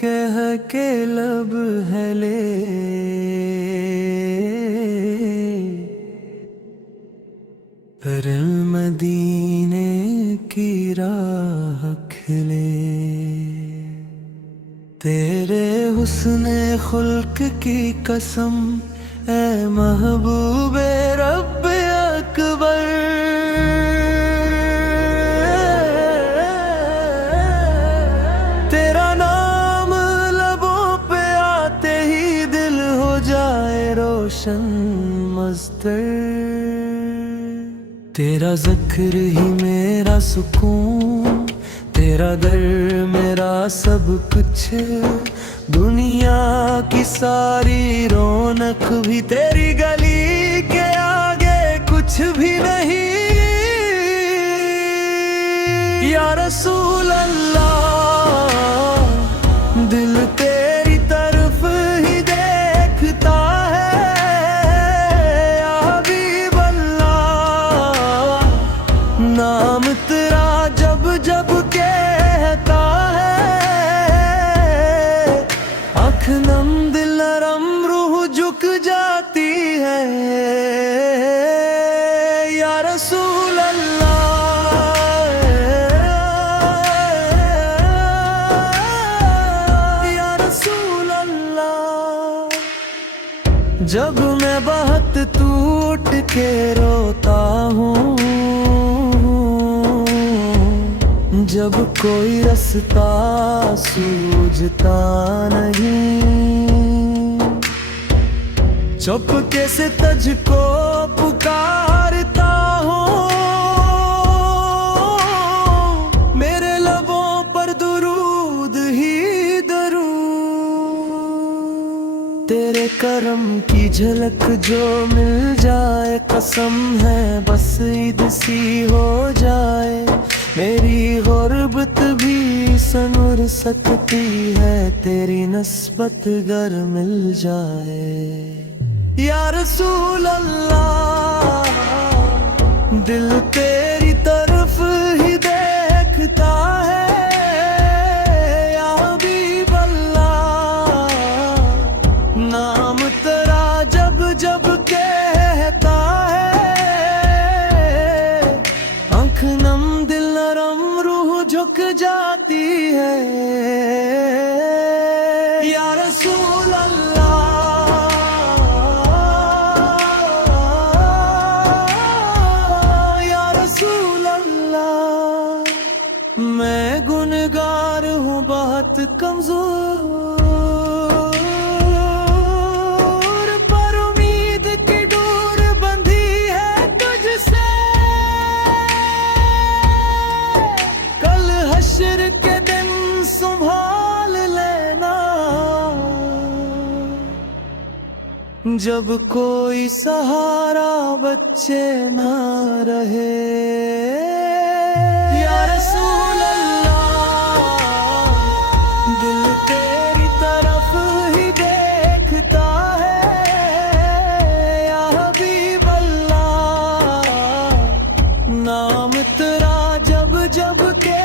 کہہ کے لب ہے لے، پر مدینے کی راہ کھلے، تیرے حسن خلق کی قسم اے محبوب رب اکبر، تیرا نام لبوں پہ آتے ہی دل ہو جائے روشن مزدر، تیرا ذکر ہی میرا سکون، تیرا در میرا سب کچھ، دنیا کی ساری رونق بھی تیری گلی کے آگے کچھ بھی نہیں، یا رسول اللہ دل تیری طرف ہی دیکھتا ہے، یا حبیب اللہ نام تیرا جب جب کہتا ہے، آنکھ نم دل نرم روح جھک جاتی ہے، یا رسول اللہ یا رسول اللہ، جب میں بہت ٹوٹ کے روتا ہوں، جب کوئی رستہ سوجھتا نہیں، چپکے سے تجھ کو پکارتا ہوں، میرے لبوں پر درود ہی درود، تیرے کرم کی جھلک جو مل جائے، قسم ہے بس عید سی ہو جائے، میری غربت بھی سنور سکتی ہے، تیری نسبت گر مل جائے، یا رسول اللہ دل تیری طرف ہی دیکھتا ہے، یا حبیب اللہ نام تیرا جب جب کہتا ہے، آنکھ نم دل نرم روح جھک جاتی ہے، یا رسول اللہ یا رسول اللہ، میں گنہگار ہوں بہت کمزور، پر امید کی ڈور بندھی ہے تجھ سے، کل حشر کے دن سنبھال لینا، جب کوئی سہارا بچے نہ رہے، یا رسول اللہ دل تیری طرف ہی دیکھتا ہے، یا حبیب اللہ نام تیرا جب جب کہ